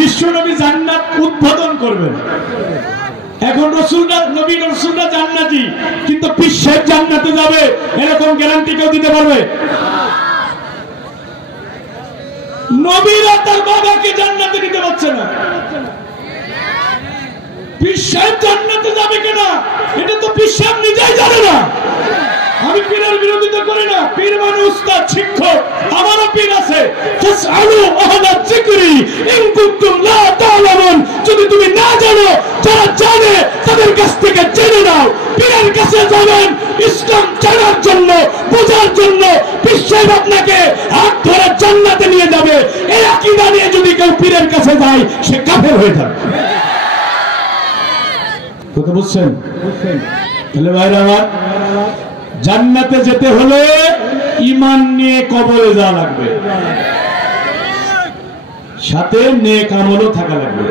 বিশ্বনবী জান্নাত উদ্বোধন করবেন। এখন রসুলরা জান্নাতি, কিন্তু পীর সাহেব জান্নাতে যাবে এরকম গ্যারান্টি কেউ দিতে পারবে? নবীরা তার বাবাকে জান্নাতে নিতে পারছে না, পীর সাহেব জান্নাতে যাবে কিনা এটা তো পীর সাহেব নিজেই জানে না। আমি পীরের বিরোধিতা করি না, পীর মানে উস্তাদ, শিক্ষক। আমারও পীর আছে। ফাসআলু আহলা যিকরি ইন কুনতুম লা তা'লামুন, যদি তুমি না জানো, যারা জানে তাদের কাছ থেকে জেনে নাও। পীরের কাছে যাবেন ইসলাম জানার জন্য, বোঝার জন্য। পীর সাহেব আপনাকে হাত ধরে জান্নাতে নিয়ে যাবে। এই আকীদা নিয়ে যদি কেউ পীরের কাছে যায়, সে কাফের হয়ে যাবে। কথা বুঝছেন? তাহলে ভাইরা আমার, জান্নাতে যেতে হলে ঈমান নিয়ে কবরে যাওয়া লাগবে, সাথে নেক আমলও থাকা লাগবে।